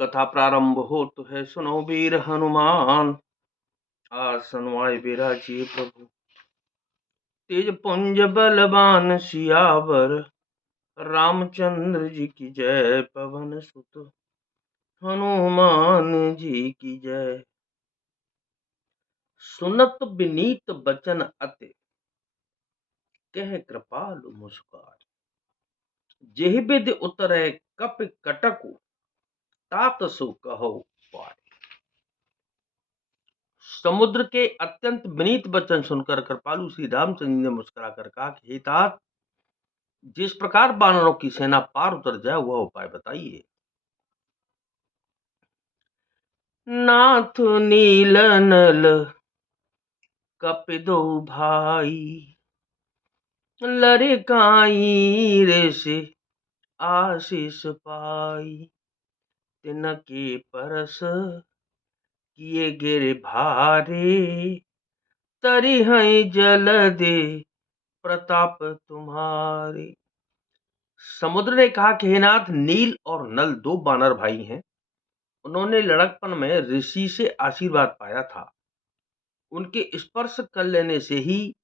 कथा प्रारंभ हो तो है, सुनो वीर हनुमान। आसन आए बिराजिए प्रभु, तेज पुंज बलवान सियावर। रामचंद्र जी की जय, पवन सुत हनुमान जी की जय। सुनत विनीत बचन अति, कह कृपालु मुस्कान। जेहि विधि उतरै कपि कटकु, तात सो कहो पाय। समुद्र के अत्यंत विनीत वचन सुनकर कृपालु श्री रामचंद्र जी ने मुस्कुराकर कहा कि हे तात, जिस प्रकार वानरों की सेना पार उतर जाए वह उपाय बताइए। नाथ नील नल कपिदो भाई, लरे काई रे से आशीष पाई। तिनके परस किए गिर भारे, तरी हैं जल दे प्रताप तुम्हारे। समुद्र ने कहा कि हे नाथ, नील और नल दो बानर भाई हैं। उन्होंने लड़कपन में ऋषि से आशीर्वाद पाया था। उनके स्पर्श कर लेने से ही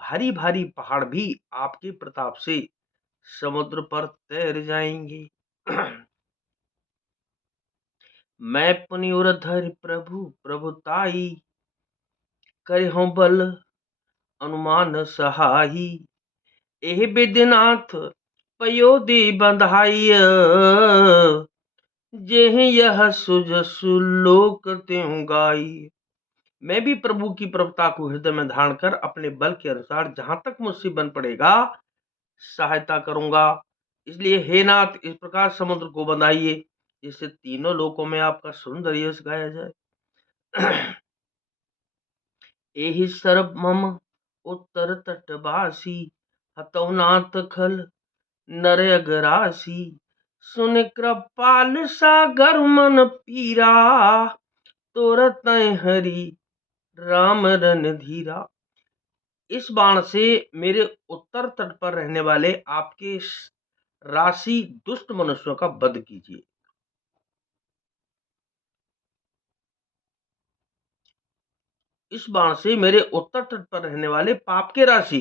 भारी भारी पहाड़ भी आपके प्रताप से समुद्र पर तैर जाएंगे। मैं पुनि उरधर प्रभु प्रभुताई, करे हूं बल अनुमान सहाई। एहि विधिनाथ पयोदी बंधाई, जेहि यह सुजसु लोक त्यों गाई। मैं भी प्रभु की प्रभुता को हृदय में धारण कर अपने बल के अनुसार जहां तक मुझसे बन पड़ेगा सहायता करूंगा। इसलिए हे नाथ, इस प्रकार समुद्र को बंधाइए जिससे तीनों लोकों में आपका सुंदर यश गाया जाए। एहि सर्व मम उत्तर तटवासी, हतौ नाथ खल नरयगरासी। सुन कृपाल सागर मन पीरा, तोरत हरि राम रणधीरा। इस बाण से मेरे उत्तर तट पर रहने वाले आपके राशि दुष्ट मनुष्यों का वध कीजिए। इस बाण से मेरे उत्तर तट पर रहने वाले पाप के राशि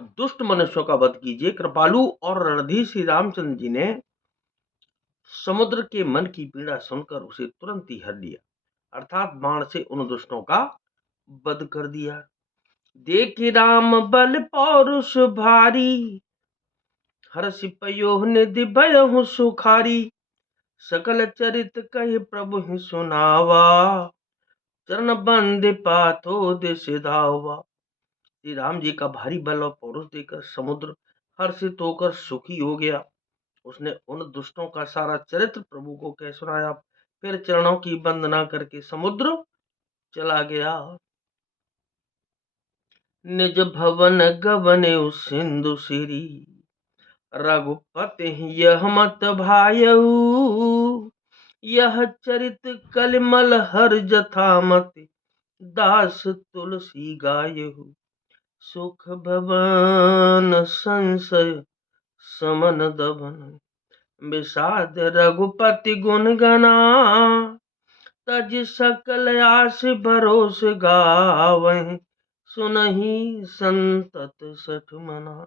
दुष्ट मनुष्यों का वध कीजिए। कृपालु और रणधीर श्री रामचंद्र जी ने समुद्र के मन की पीड़ा सुनकर उसे तुरंत ही हर लिया, अर्थात बाण से उन दुष्टों का वध कर दिया। देखि राम बल पौरुष भारी, हर्षि पयो निधि भयहु सुखारी। सकल चरित कहि प्रभु ही सुनावा, चरण बंदे पाथो दिस धावा। श्री राम जी का भारी बल और पौरुष देकर समुद्र हर्षित होकर सुखी हो गया। उसने उन दुष्टों का सारा चरित्र प्रभु को कह सुनाया। फिर चरणों की वंदना करके समुद्र चला गया। निज भवन गवने सिंधु सिरी, रघुपति यह मत भायऊ। यह चरित कलिमल हर जथा मत, दास तुलसी गायहु। सुख भवन संशय समन दबन, विषाद रघुपति गुण गना। तज सकल आस भरोस गावहीं, सुनहि संतत सठ मना।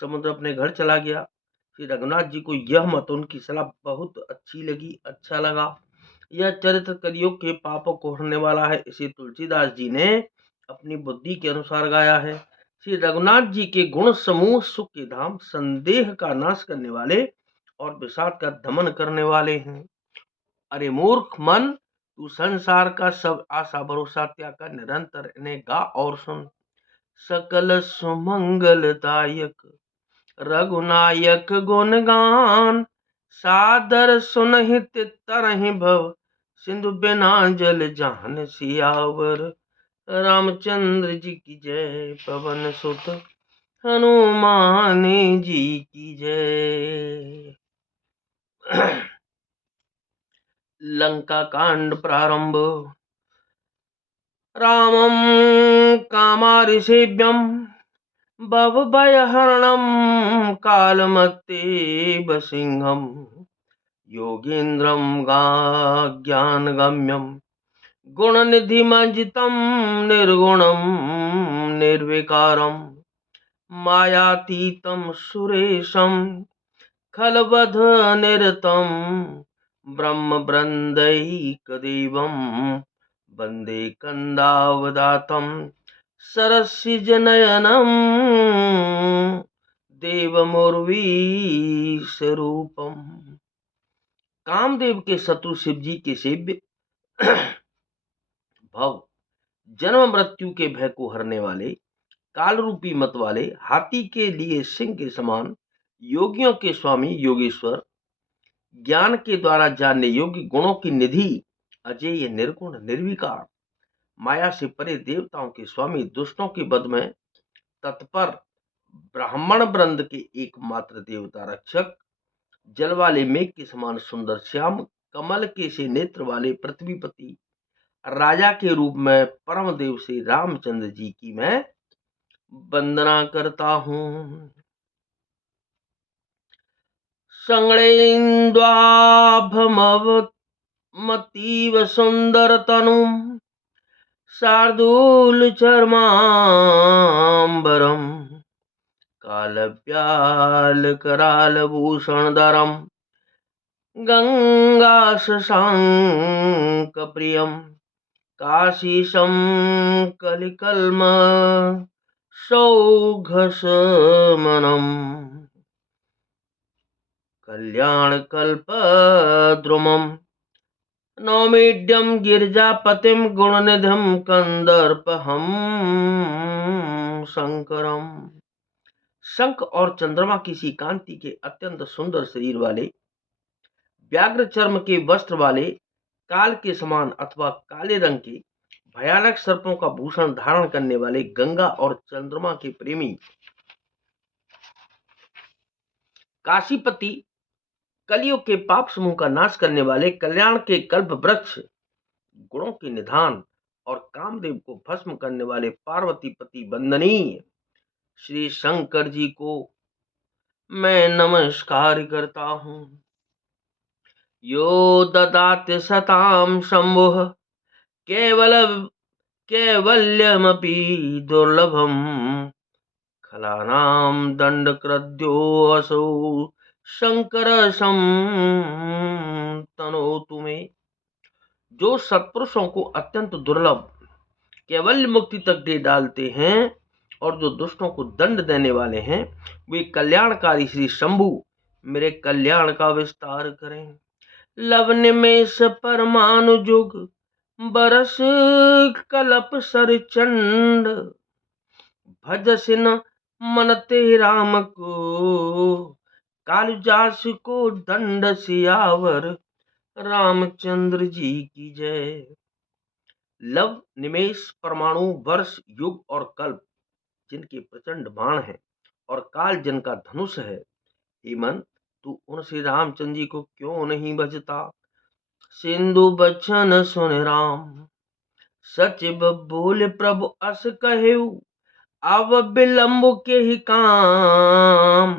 समुद्र अपने घर चला गया। श्री रघुनाथ जी को यह मत, उनकी सलाह बहुत अच्छी लगी, अच्छा लगा। यह चरित्र कलियुग के पापों को हरने वाला है। इसे तुलसीदास जी ने अपनी बुद्धि के अनुसार गाया है। श्री रघुनाथ जी के गुण समूह सुख के धाम, संदेह का नाश करने वाले और विषाद का दमन करने वाले हैं। अरे मूर्ख मन, तू संसार का सब आशा भरोसा त्याग कर निरंतर इन्हें गा और सुन। सकल सुमंगलदायक रघुनायक गुण गान, सादर सुनहित तरहि भव सिंधु बिना जल जान। सियावर रामचंद्र जी की जय, पवन सुत हनुमान जी की जय। लंका कांड प्रारंभ। रामं कामारिसेव्यं भवभयहरणं, कालमत्तेव सिंहं। योगीन्द्रं ज्ञानगम्यं गुणनिधिमजितं निर्गुणं निर्विकारं मायातीतं सुरेशं खलवधनिरतं ब्रह्मवृन्दैकदेवं वन्दे कन्दावदातं सरसिजनयनं देवमुर्वीशरूपम्। कामदेव के शत्रु शिव जी के सेव्य भव जन्म मृत्यु के भय को हरने वाले काल रूपी मत वाले हाथी के लिए सिंह के समान योगियों के स्वामी योगेश्वर ज्ञान के द्वारा जानने योग्य गुणों की निधि अजेय निर्गुण निर्विकार माया से परे देवताओं के स्वामी दुष्टों के वध में तत्पर ब्राह्मण वृंद के एकमात्र देवता रक्षक जल वाले मेघ के समान सुंदर श्याम कमल के से नेत्र वाले पृथ्वीपति राजा के रूप में परम देव श्री रामचंद्र जी की मैं वंदना करता हूँ। संगणेन्द्वाभमतीव सुंदर तनुम शार्दूल चर्मांबरम कालव्याल कराल भूषणधरम गंगा शशांक प्रियम काशीशं कलिकल्म सौघसमनम् कल्याणकल्पद्रुमं नौमीड्यं गिरिजापतिं गुणनिधिं कंदर्पहं शंकरम। शंख और चंद्रमा की सी कांति के अत्यंत सुंदर शरीर वाले व्याघ्र चर्म के वस्त्र वाले काल के समान अथवा काले रंग के भयानक सर्पों का भूषण धारण करने वाले गंगा और चंद्रमा के प्रेमी काशीपति कलियुग के पाप समूह का नाश करने वाले कल्याण के कल्प वृक्ष गुणों के निधान और कामदेव को भस्म करने वाले पार्वती पति वंदनीय श्री शंकर जी को मैं नमस्कार करता हूँ। यो ददाति सतां शंभुः कैवल्यमपि दुर्लभम खलानां दंडकृद्योऽसौ शंकर तनोतु मे। जो सत्पुरुषों को अत्यंत दुर्लभ कैवल्य मुक्ति तक दे डालते हैं और जो दुष्टों को दंड देने वाले हैं वे कल्याणकारी श्री शंभु मेरे कल्याण का विस्तार करें। लव निमेष परमाणु जुग बरस कलप सर चंड भजसिन मनते राम को कालुजास को दंड सियावर रामचंद्र जी की जय। लव निमेष परमाणु वर्ष युग और कल्प जिनके प्रचंड बाण हैं और काल जिनका धनुष है हेमंत तू उन श्री रामचंद्र जी को क्यों नहीं भजता। सिंधु बचन सुन राम सचिव बोले प्रभु अस कहेऊ अब विलंब के ही काम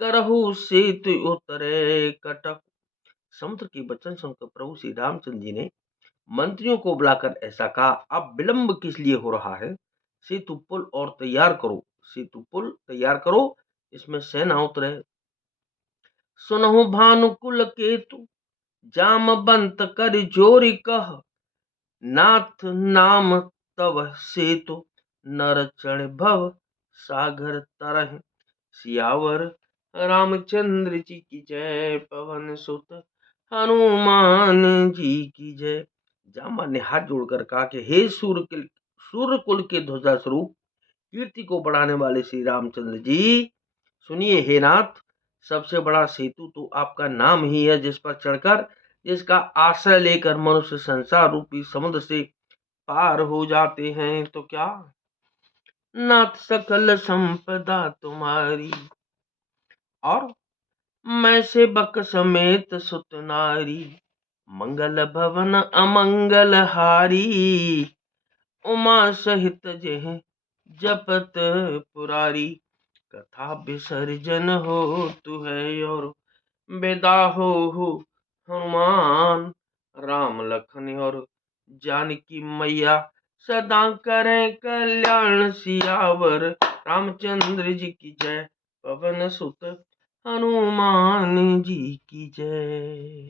करहु सेतु उतरे कटक। समुद्र के वचन सुनकर प्रभु श्री रामचंद्र जी ने मंत्रियों को बुलाकर ऐसा कहा अब विलंब किस लिए हो रहा है सेतु पुल और तैयार करो सेतु पुल तैयार करो इसमें सेना उतरे। सुनहु भानुकुल केतु जामवंत कर जोरी कह नाथ नाम तव सेतु नर चढ़ भव सागर तरह सियावर रामचंद्र जी की जय पवन सुत हनुमान जी की जय। जामा ने हाथ जोड़कर कहा कि हे सूर्य कुल के ध्वजा स्वरूप कीर्ति को बढ़ाने वाले श्री रामचंद्र जी सुनिए हे नाथ सबसे बड़ा सेतु तो आपका नाम ही है जिस पर चढ़कर जिसका आश्रय लेकर मनुष्य संसार रूपी समुद्र से पार हो जाते हैं तो क्या नाथ सकल संपदा तुम्हारी और मैं सेवक समेत सुत नारी मंगल भवन अमंगल हारी उमा सहित जेह जपत पुरारी कथा विसर्जन हो तु है और विदा हो हनुमान राम लखन और जानकी मैया सदा करें कल्याण सियावर रामचंद्र जी की जय। पवन सुत हनुमान जी की जय।